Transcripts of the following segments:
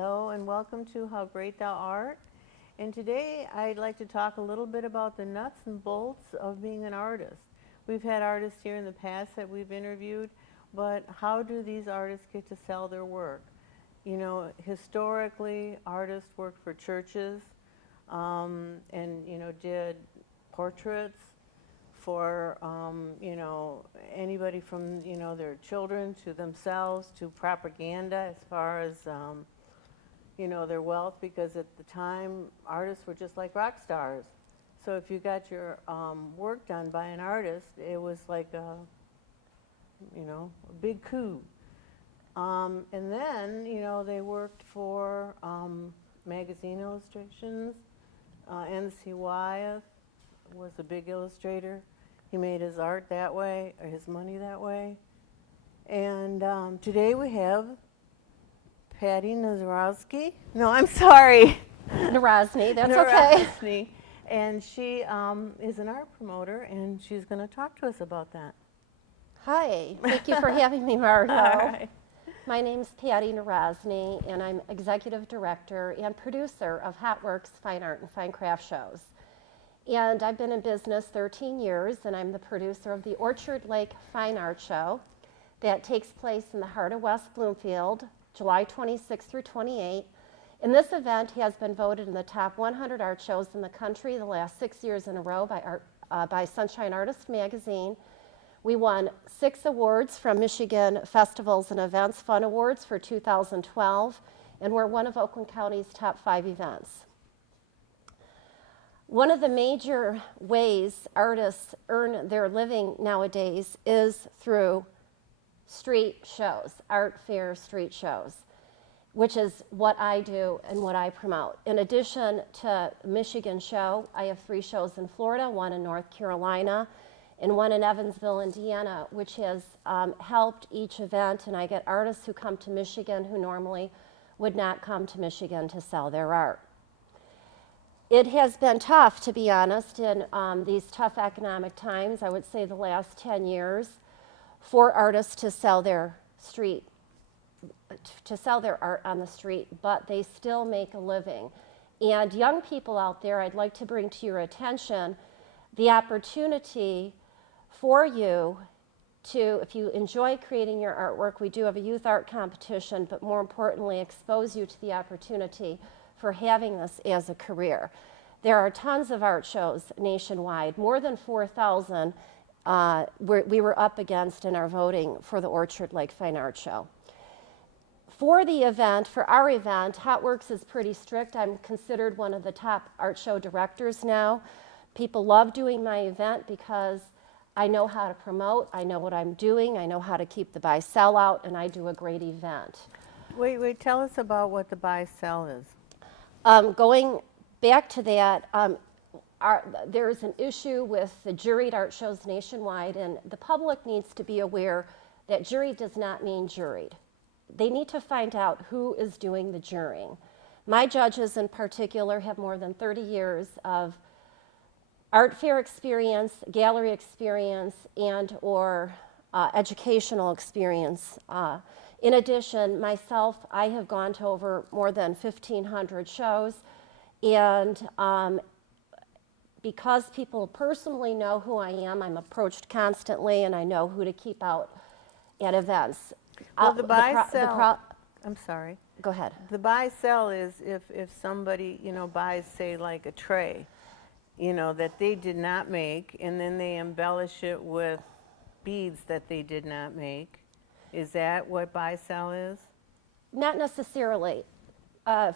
Hello and welcome to How Great Thou Art. And today I'd like to talk a little bit about the nuts and bolts of being an artist. We've had artists here in the past that we've interviewed, but how do these artists get to sell their work? You know, historically, artists worked for churches and, did portraits for, anybody from, their children to themselves to propaganda as far as, their wealth, because at the time, artists were just like rock stars. So if you got your work done by an artist, it was like a big coup. And then, they worked for magazine illustrations. N.C. Wyeth was a big illustrator. He made his art that way, or his money that way. And today we have Patty Nazarowski. No, I'm sorry. Narozny, that's okay. Narozny. And she is an art promoter, and she's going to talk to us about that. Hi, thank you for having me, Marlo. All right. My name's Patty Narozny, and I'm Executive Director and Producer of HotWorks Fine Art and Fine Craft Shows. And I've been in business 13 years, and I'm the producer of the Orchard Lake Fine Art Show that takes place in the heart of West Bloomfield, July 26 through 28. And this event has been voted in the top 100 art shows in the country the last 6 years in a row by Sunshine Artist Magazine. We won 6 awards from Michigan Festivals and Events Fun Awards for 2012, and we're one of Oakland County's top 5 events. One of the major ways artists earn their living nowadays is through street shows, art fair street shows, which is what I do and what I promote. In addition to Michigan show, I have 3 shows in Florida, 1 in North Carolina, and 1 in Evansville, Indiana, which has helped each event, and I get artists who come to Michigan who normally would not come to Michigan to sell their art. It has been tough, to be honest, in these tough economic times, I would say the last 10 years, for artists to sell their art on the street, but they still make a living. And young people out there, I'd like to bring to your attention the opportunity for you to, if you enjoy creating your artwork, we do have a youth art competition, but more importantly, expose you to the opportunity for having this as a career. There are tons of art shows nationwide, more than 4,000 we were up against in our voting for the Orchard Lake Fine Art Show. For the event, for our event, HotWorks is pretty strict. I'm considered one of the top art show directors now. People love doing my event because I know how to promote, I know what I'm doing, I know how to keep the buy-sell out, and I do a great event. Wait, tell us about what the buy-sell is. Going back to that, there's an issue with the juried art shows nationwide, and the public needs to be aware that jury does not mean juried. They need to find out who is doing the jurying. My judges in particular have more than 30 years of art fair experience, gallery experience, and or educational experience. In addition, myself, I have gone to over more than 1,500 shows, and because people personally know who I am, I'm approached constantly, and I know who to keep out at events. Well, the buy-sell, I'm sorry. Go ahead. The buy-sell is if somebody, buys, say, like a tray, that they did not make, and then they embellish it with beads that they did not make. Is that what buy-sell is? Not necessarily.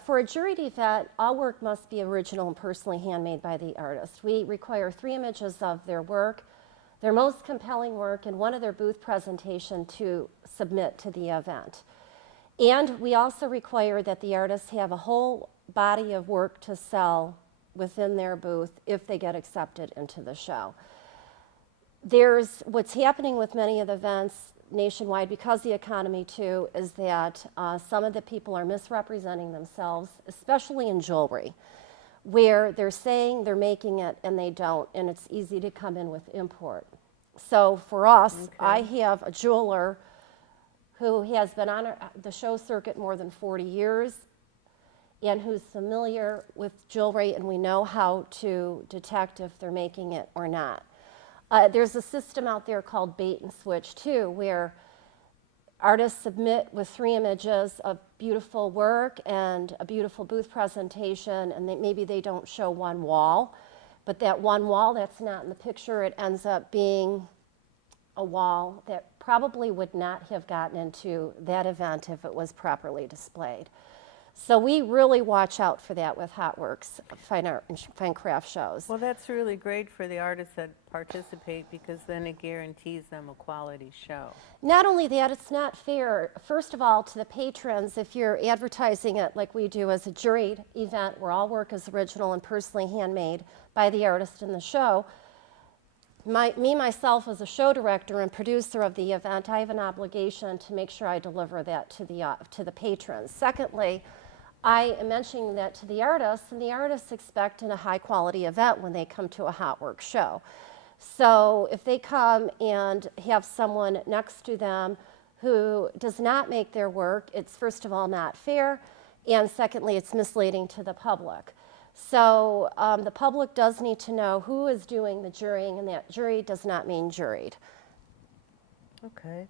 For a juried event, all work must be original and personally handmade by the artist. We require 3 images of their work, their most compelling work, and one of their booth presentation to submit to the event. And we also require that the artists have a whole body of work to sell within their booth if they get accepted into the show. There's what's happening with many of the events nationwide, because the economy too, is that some of the people are misrepresenting themselves, especially in jewelry, where they're saying they're making it and they don't, and it's easy to come in with import. So for us, I have a jeweler who has been on the show circuit more than 40 years, and who's familiar with jewelry, and we know how to detect if they're making it or not. There's a system out there called bait and switch too, where artists submit with 3 images of beautiful work and a beautiful booth presentation, and maybe they don't show one wall, but that one wall that's not in the picture, it ends up being a wall that probably would not have gotten into that event if it was properly displayed. So we really watch out for that with HOTWORX fine art and fine craft shows. Well, that's really great for the artists that participate, because then it guarantees them a quality show. Not only that, it's not fair, first of all, to the patrons. If you're advertising it like we do as a juried event where all work is original and personally handmade by the artist in the show, myself, as a show director and producer of the event, I have an obligation to make sure I deliver that to the patrons. Secondly, I am mentioning that to the artists, and the artists expect a high quality event when they come to a HOTWORX show. So if they come and have someone next to them who does not make their work, it's first of all not fair, and secondly, it's misleading to the public. So the public does need to know who is doing the jurying, and that jury does not mean juried. Okay.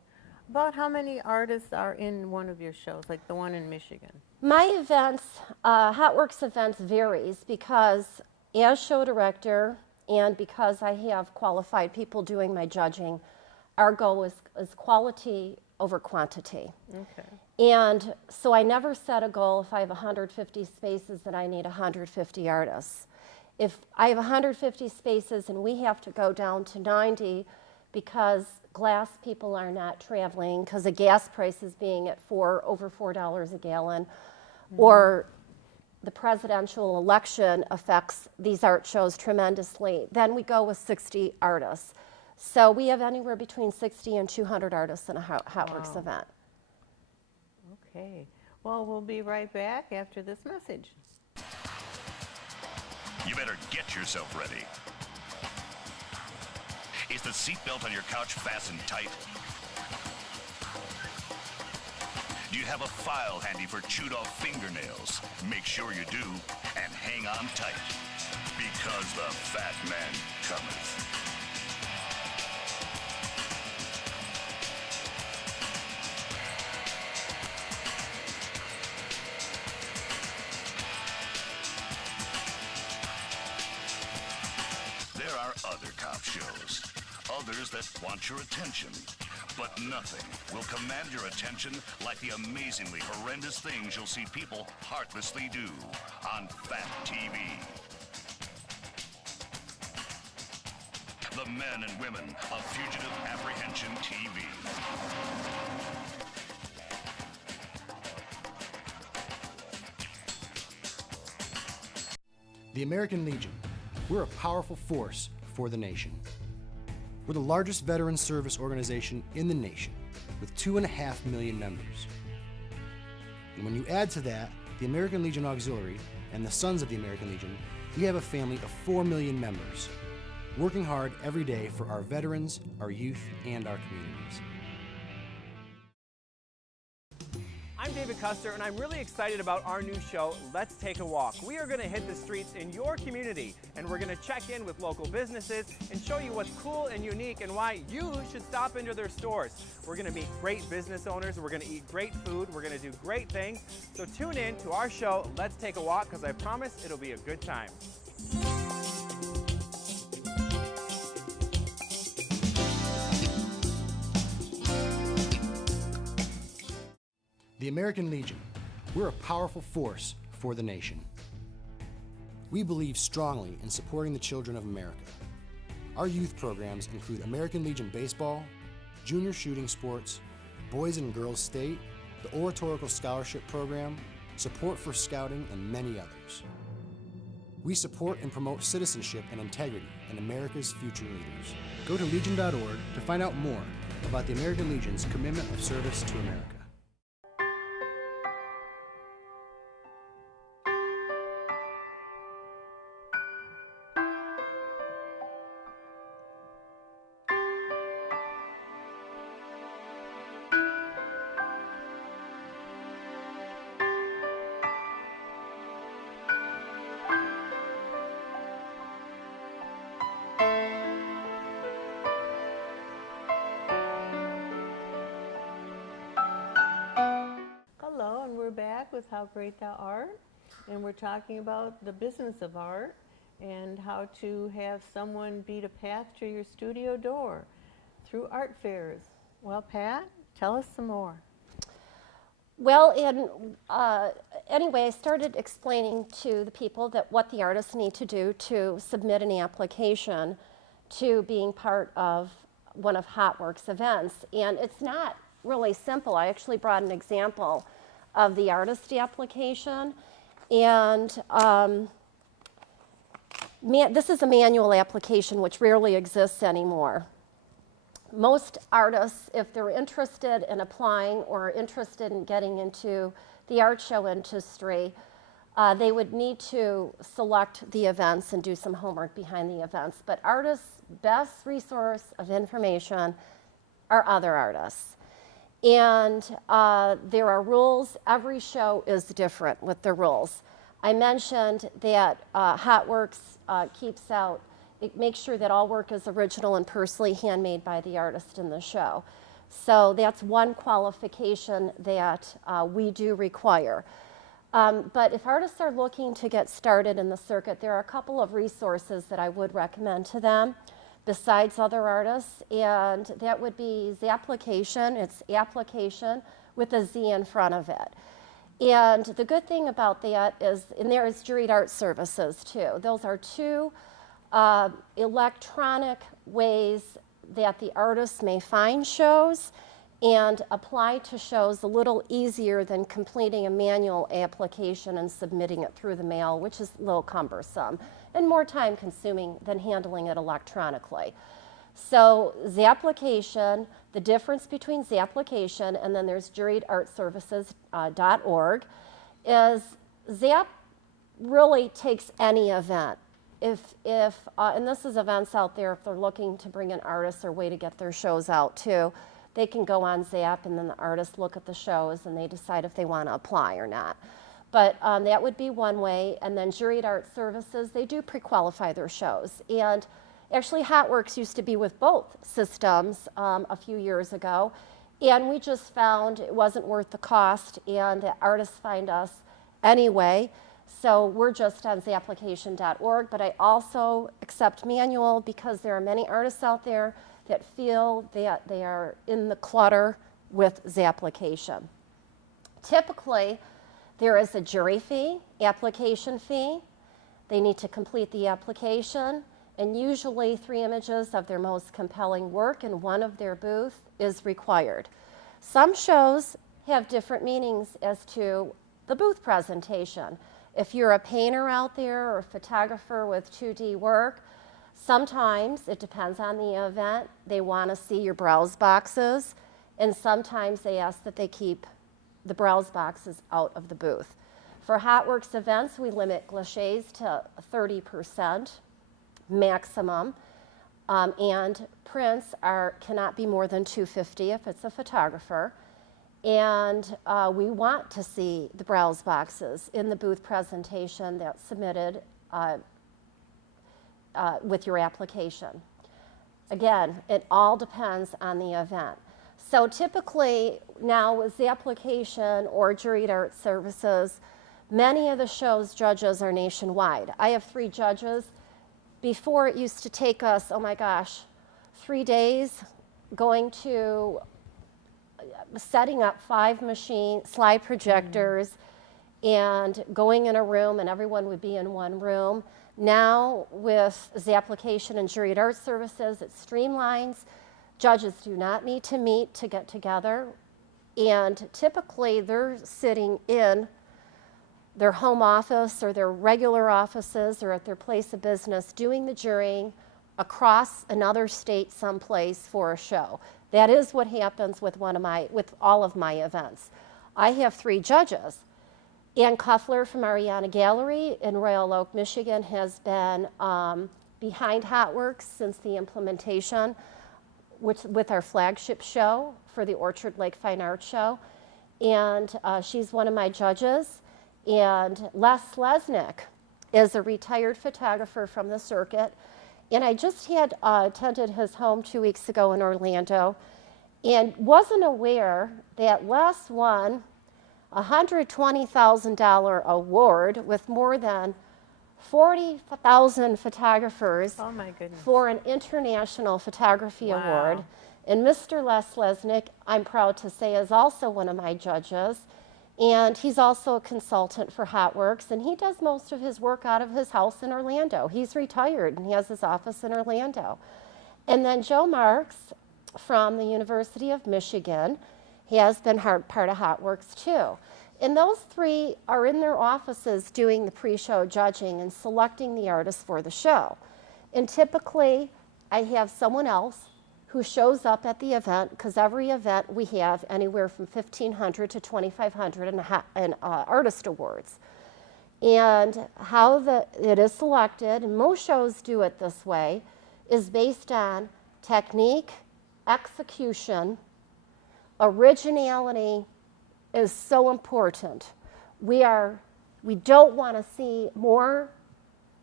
About how many artists are in one of your shows, like the one in Michigan? My events, HOTWORX events varies because as show director and because I have qualified people doing my judging, our goal is quality over quantity. Okay. And so I never set a goal if I have 150 spaces that I need 150 artists. If I have 150 spaces and we have to go down to 90 because glass people are not traveling because the gas price is being at over $4 a gallon, or the presidential election affects these art shows tremendously, then we go with 60 artists. So we have anywhere between 60 and 200 artists in a HOTWORX event. Okay. Well, we'll be right back after this message. You better get yourself ready. Is the seatbelt on your couch fastened tight? Do you have a file handy for chewed off fingernails? Make sure you do, and hang on tight, because the fat man cometh. There are other cop shows, others that want your attention, but nothing will command your attention like the amazingly horrendous things you'll see people heartlessly do on Fat TV. The men and women of Fugitive Apprehension TV. The American Legion. We're a powerful force for the nation. We're the largest veteran service organization in the nation, with 2.5 million members. And when you add to that the American Legion Auxiliary and the Sons of the American Legion, we have a family of 4 million members, working hard every day for our veterans, our youth, and our communities. I'm David Custer, and I'm really excited about our new show, Let's Take a Walk. We are going to hit the streets in your community, and we're going to check in with local businesses and show you what's cool and unique and why you should stop into their stores. We're going to meet great business owners, we're going to eat great food, we're going to do great things. So tune in to our show, Let's Take a Walk, because I promise it'll be a good time. The American Legion. We're a powerful force for the nation. We believe strongly in supporting the children of America. Our youth programs include American Legion Baseball, Junior Shooting Sports, Boys and Girls State, the Oratorical Scholarship Program, Support for Scouting, and many others. We support and promote citizenship and integrity in America's future leaders. Go to legion.org to find out more about the American Legion's commitment of service to America. with How Great Thou Art, and we're talking about the business of art and how to have someone beat a path to your studio door through art fairs. Well, Pat, tell us some more. Well, anyway, I started explaining to the people that what the artists need to do to submit an application to being part of one of HotWorks events. And it's not really simple. I actually brought an example of the artist application. And this is a manual application, which rarely exists anymore. Most artists, if they're interested in applying or interested in getting into the art show industry, they would need to select the events and do some homework behind the events. But artists' best resource of information are other artists. And there are rules. Every show is different with the rules. I mentioned that HotWorks keeps out, it makes sure that all work is original and personally handmade by the artist in the show. So that's one qualification that we do require. But if artists are looking to get started in the circuit, there are a couple of resources that I would recommend to them besides other artists, and that would be Zapplication. It's application with a Z in front of it. And the good thing about that is, and there is Juried Art Services too. Those are two electronic ways that the artists may find shows and apply to shows a little easier than completing a manual application and submitting it through the mail, which is a little cumbersome and more time consuming than handling it electronically. So Zapplication, the difference between Zapplication and then there's juriedartservices.org is Zap really takes any event. And this is events out there, if they're looking to bring in artists or way to get their shows out too, they can go on Zap and then the artists look at the shows and they decide if they want to apply or not. But that would be one way. And then Juried Art Services, they do pre-qualify their shows. And actually HotWorks used to be with both systems a few years ago. And we just found it wasn't worth the cost and the artists find us anyway. So we're just on zapplication.org, but I also accept manual because there are many artists out there that feel that they are in the clutter with Zapplication. Typically, there is a jury fee, application fee. They need to complete the application, and usually 3 images of their most compelling work in one of their booth is required. Some shows have different meanings as to the booth presentation. If you're a painter out there or a photographer with 2D work, sometimes, it depends on the event, they want to see your browse boxes, and sometimes they ask that they keep the browse boxes out of the booth. For HotWorks events, we limit cliches to 30% maximum, and prints cannot be more than 250 if it's a photographer. And we want to see the browse boxes in the booth presentation that's submitted with your application. Again, it all depends on the event. So typically now with the application or Juried Art Services, many of the show's judges are nationwide. I have 3 judges. Before it used to take us, oh my gosh, 3 days going to setting up 5 slide projectors and going in a room and everyone would be in one room. Now with Zapplication and Juried Art Services, it streamlines. Judges do not need to meet to get together, and typically they're sitting in their home office or their regular offices or at their place of business doing the jurying across another state someplace for a show. That is what happens with all of my events. I have 3 judges. Ann Kuffler from Ariana Gallery in Royal Oak, Michigan has been behind HotWorks since the implementation with our flagship show for the Orchard Lake Fine Arts Show. And she's one of my judges. And Les Lesnick is a retired photographer from the circuit. And I just had attended his home 2 weeks ago in Orlando and wasn't aware that Les won a $120,000 award with more than 40,000 photographers Oh my goodness. for an International Photography Wow. Award. And Mr. Les Lesnick, I'm proud to say, is also one of my judges. And he's also a consultant for HotWorks, and he does most of his work out of his house in Orlando. He's retired, and he has his office in Orlando. And then Joe Marks from the University of Michigan, he has been part of HotWorks too. And those three are in their offices doing the pre-show judging and selecting the artists for the show. And typically, I have someone else who shows up at the event, because every event we have anywhere from 1,500 to 2,500 in artist awards. And how it is selected, and most shows do it this way, is based on technique, execution, originality is so important. We don't want to see more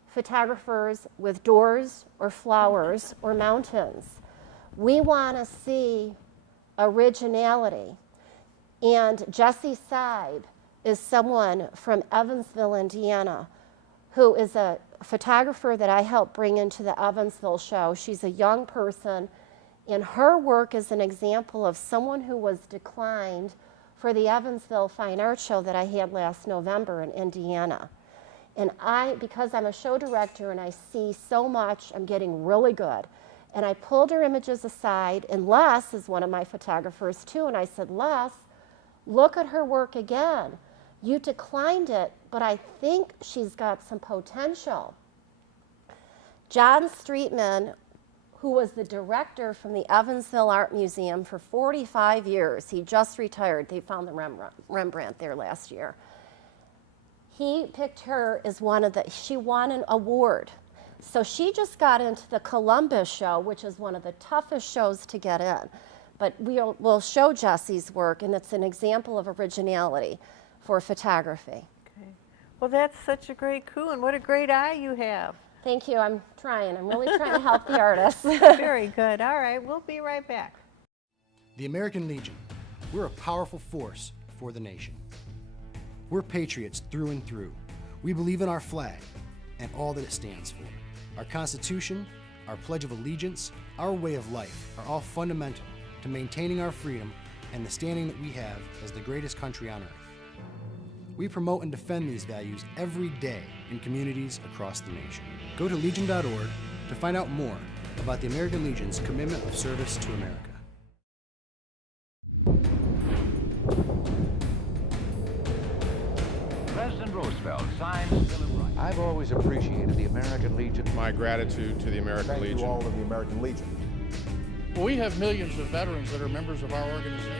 photographers with doors or flowers or mountains. We want to see originality. And Jessie Seib is someone from Evansville, Indiana, who is a photographer that I helped bring into the Evansville show. She's a young person, and her work is an example of someone who was declined for the Evansville Fine Arts Show that I had last November in Indiana. And because I'm a show director and I see so much, I'm getting really good. And I pulled her images aside, and Les is one of my photographers too, and I said, Les, look at her work again. You declined it, but I think she's got some potential. John Streetman, who was the director from the Evansville Art Museum for 45 years, he just retired. They found the Rembrandt there last year. He picked her as she won an award. So she just got into the Columbus show, which is one of the toughest shows to get in. But we'll show Jessie's work, and it's an example of originality for photography. Okay. Well, that's such a great coup, and what a great eye you have. Thank you. I'm trying. I'm really trying to help the artists. Very good. All right, we'll be right back. The American Legion. We're a powerful force for the nation. We're patriots through and through. We believe in our flag and all that it stands for. Our Constitution, our Pledge of Allegiance, our way of life are all fundamental to maintaining our freedom and the standing that we have as the greatest country on earth. We promote and defend these values every day in communities across the nation. Go to legion.org to find out more about the American Legion's commitment of service to America. President Roosevelt signs Bill of Rights. I've always appreciated the American Legion. My gratitude to the American Thank Legion. you all of the American Legion. Well, we have millions of veterans that are members of our organization.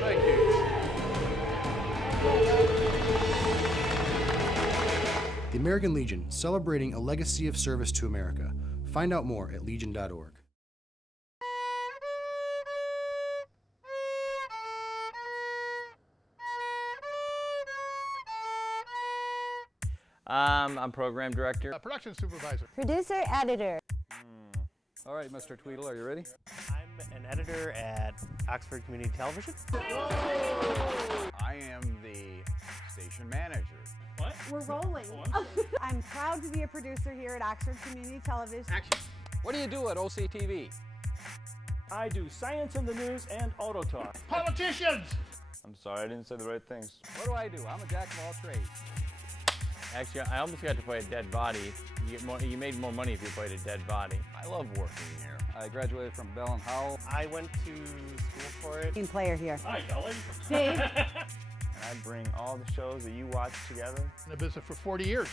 Thank you. The American Legion, celebrating a legacy of service to America. Find out more at legion.org. I'm program director. Production supervisor. Producer, editor. All right, Mr. Tweedle, are you ready? I'm an editor at Oxford Community Television. I am the station manager. What? We're rolling. I'm proud to be a producer here at Oxford Community Television. Action. What do you do at OCTV? I do science in the news and auto talk. Politicians! I'm sorry, I didn't say the right things. What do I do? I'm a jack of all trades. Actually, I almost got to play a dead body. You made more money if you played a dead body. I love working here. I graduated from Bell and Howell. I went to school for it. Team player here. Hi, Kelly. Dave. And I bring all the shows that you watch together. In the business for 40 years.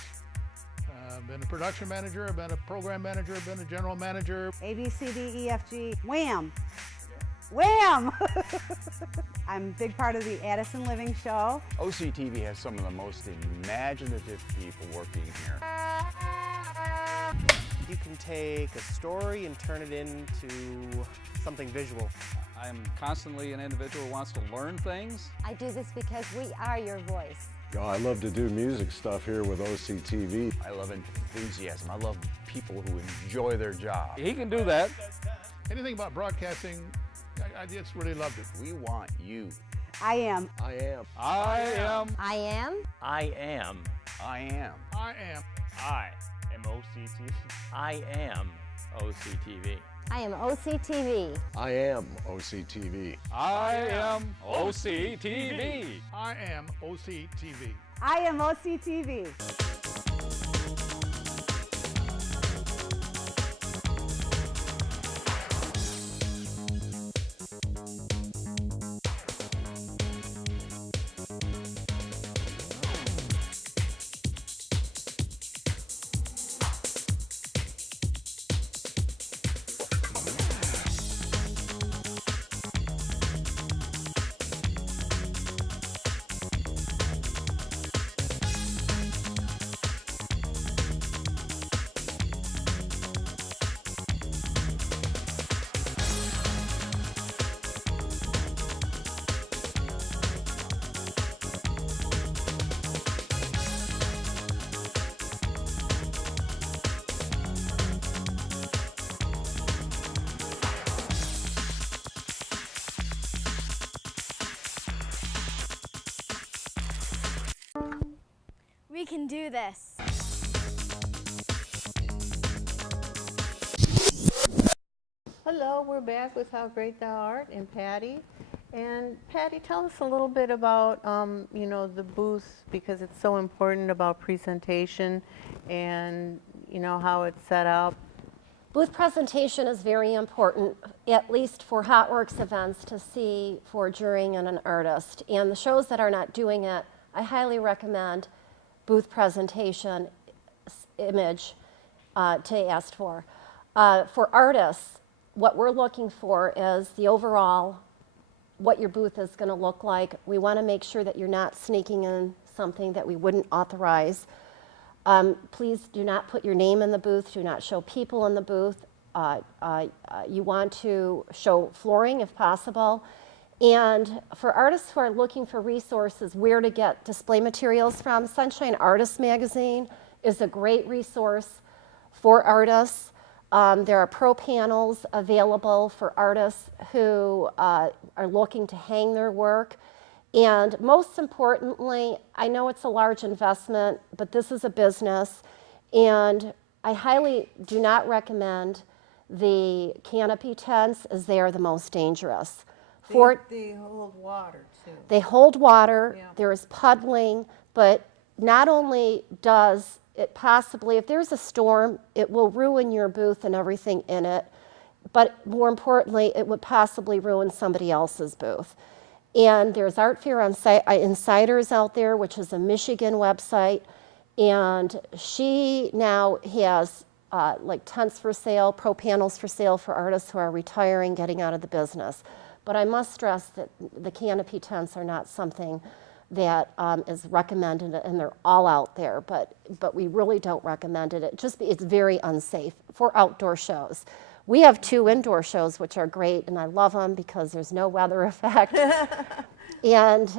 I've been a production manager, I've been a program manager, I've been a general manager. A, B, C, D, E, F, G. Wham! Wham! I'm a big part of the Addison Living Show. OCTV has some of the most imaginative people working here. You can take a story and turn it into something visual. I'm constantly an individual who wants to learn things. I do this because we are your voice. Oh, I love to do music stuff here with OCTV. I love enthusiasm. I love people who enjoy their job. He can do that. Anything about broadcasting I just really loved it. We want you. I am. I am. I am. I am. I am. I am. I am. I am OCTV. I am OCTV. I am OCTV. I am OCTV. I am OCTV. I am OCTV. I am OCTV. We can do this. Hello, we're back with How Great Thou Art and Patty. And Patty, tell us a little bit about, you know, the booth, because it's so important about presentation and, you know, how it's set up. Booth presentation is very important, at least for HotWorks events, to see for during and an artist. And the shows that are not doing it, I highly recommend booth presentation image to ask for. For artists, what we're looking for is the overall, what your booth is going to look like. We want to make sure that you're not sneaking in something that we wouldn't authorize. Please do not put your name in the booth. Do not show people in the booth. You want to show flooring if possible. And for artists who are looking for resources, where to get display materials from, Sunshine Artist Magazine is a great resource for artists. There are pro panels available for artists who are looking to hang their work. And most importantly, I know it's a large investment, but this is a business, and I highly do not recommend the canopy tents, as they are the most dangerous. They hold water too. They hold water, Yeah. there is puddling, but not only does it possibly, if there's a storm, it will ruin your booth and everything in it, but more importantly, it would possibly ruin somebody else's booth. And there's Art Fair Insiders out there, which is a Michigan website, and she now has like tents for sale, pro panels for sale for artists who are retiring, getting out of the business. But I must stress that the canopy tents are not something that is recommended, and they're all out there, but we really don't recommend it. It's very unsafe for outdoor shows. We have 2 indoor shows, which are great, and I love them because there's no weather effect. And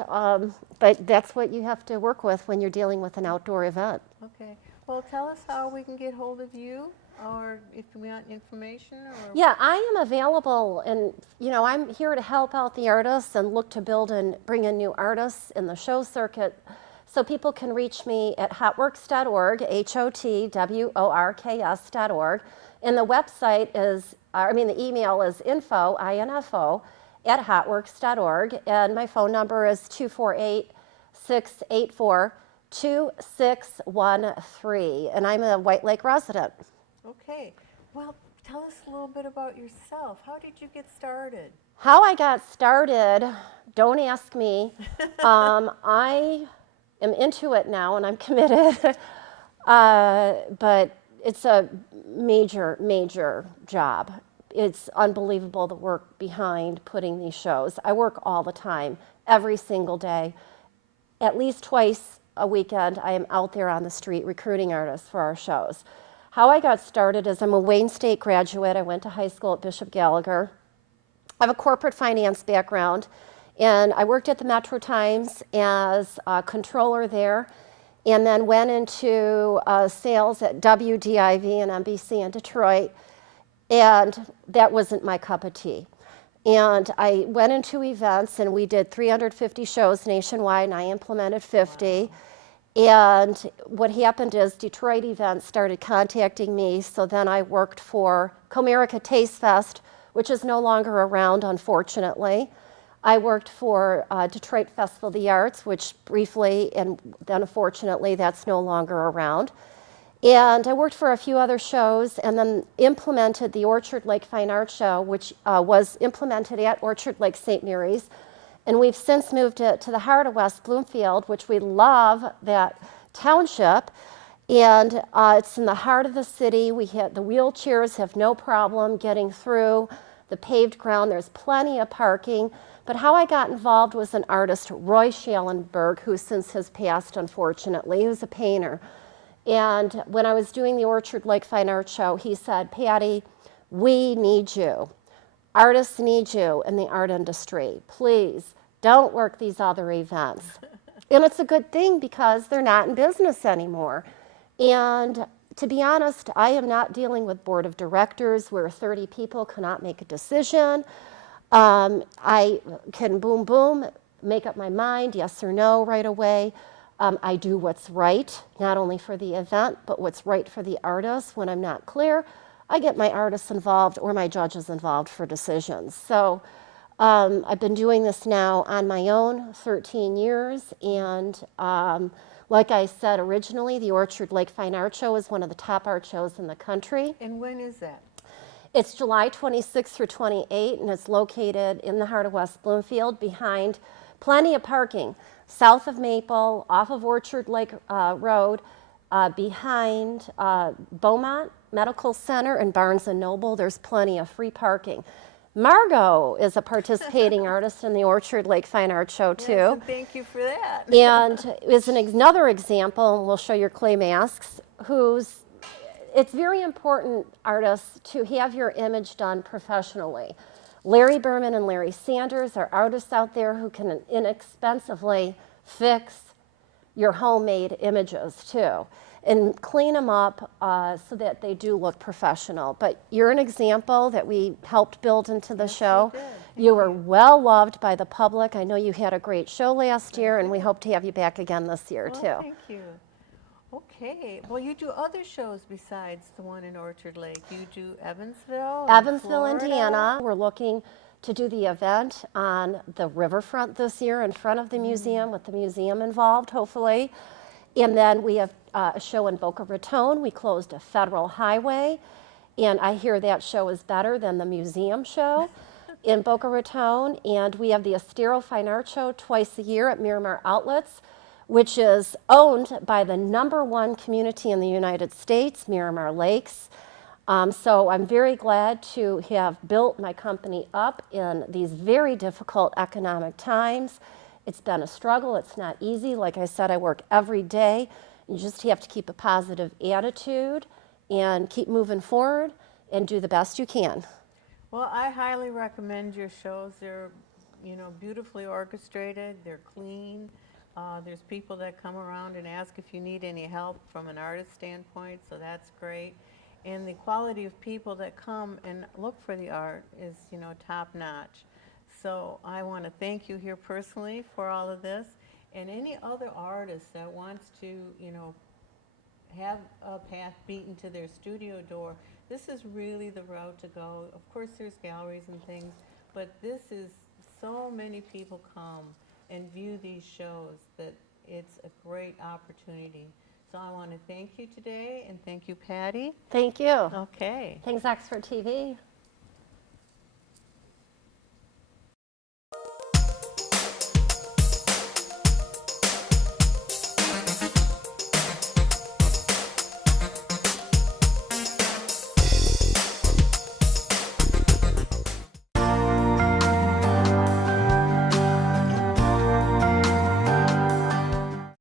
but that's what you have to work with when you're dealing with an outdoor event. Okay. Well, tell us how we can get hold of you, or if we want information. Or Yeah, I am available, and you know, I'm here to help out the artists and look to build and bring in new artists in the show circuit. So people can reach me at hotworks.org, HOTWORKS.org. And the website is, the email is info, I-N-F-O, at hotworks.org. And my phone number is 248-684-2613. And I'm a White Lake resident. Okay. Well, tell us a little bit about yourself. How did you get started? How I got started, don't ask me. I am into it now and I'm committed. But it's a major, major job. It's unbelievable the work behind putting these shows. I work all the time, every single day. At least twice a weekend, I am out there on the street recruiting artists for our shows. How I got started is I'm a Wayne State graduate. I went to high school at Bishop Gallagher. I have a corporate finance background, and I worked at the Metro Times as a controller there, and then went into sales at WDIV and NBC in Detroit, and that wasn't my cup of tea. And I went into events, and we did 350 shows nationwide, and I implemented 50. Wow. And what happened is Detroit Events started contacting me, so then I worked for Comerica Taste Fest, which is no longer around, unfortunately. I worked for Detroit Festival of the Arts, which briefly, and then unfortunately, that's no longer around. And I worked for a few other shows, and then implemented the Orchard Lake Fine Arts Show, which was implemented at Orchard Lake St. Mary's. And we've since moved it to the heart of West Bloomfield, which we love that township. And it's in the heart of the city. The wheelchairs have no problem getting through the paved ground. There's plenty of parking. But how I got involved was an artist, Roy Schallenberg, who since has passed, unfortunately. He was a painter. And when I was doing the Orchard Lake Fine Arts Show, he said, Patty, we need you. Artists need you in the art industry. Please don't work these other events. And it's a good thing because they're not in business anymore. And to be honest, I am not dealing with board of directors where 30 people cannot make a decision. I can boom, boom, make up my mind, yes or no right away. I do what's right, not only for the event, but what's right for the artist. When I'm not clear, I get my artists involved or my judges involved for decisions. So I've been doing this now on my own 13 years. And like I said originally, the Orchard Lake Fine Arts Show is one of the top art shows in the country. And when is that? It's July 26th through 28, and it's located in the heart of West Bloomfield behind plenty of parking. South of Maple, off of Orchard Lake Road, behind Beaumont Medical Center and Barnes & Noble. There's plenty of free parking. Margot is a participating artist in the Orchard Lake Fine Arts Show, too. Yes, and thank you for that. And is another example, and we'll show your clay masks, it's very important, artists, to have your image done professionally. Larry Berman and Larry Sanders are artists out there who can inexpensively fix your homemade images too and clean them up so that they do look professional. But you're an example that we helped build into the show. You were well loved by the public. I know you had a great show last year, and we hope to have you back again this year too. Thank you. Okay. Well, you do other shows besides the one in Orchard Lake. You do Evansville? Evansville, Indiana. We're looking to do the event on the riverfront this year in front of the museum, with the museum involved, hopefully. And then we have a show in Boca Raton. We closed a federal highway, and I hear that show is better than the museum show in Boca Raton. And we have the Estero Fine Arts Show twice a year at Miramar Outlets, which is owned by the #1 community in the United States, Miramar Lakes. So I'm very glad to have built my company up in these very difficult economic times. It's been a struggle. It's not easy. Like I said, I work every day. You just have to keep a positive attitude and keep moving forward and do the best you can. Well, I highly recommend your shows. They're, beautifully orchestrated. They're clean. There's people that come around and ask if you need any help from an artist standpoint, so that's great. And the quality of people that come and look for the art is, top notch. So I want to thank you here personally for all of this. And any other artist that wants to, have a path beaten to their studio door, this is really the route to go. Of course, there's galleries and things, but this is, so many people come and view these shows that it's a great opportunity. So I want to thank you today, and thank you, Patty. Thank you. Okay. Thanks, Oxford TV.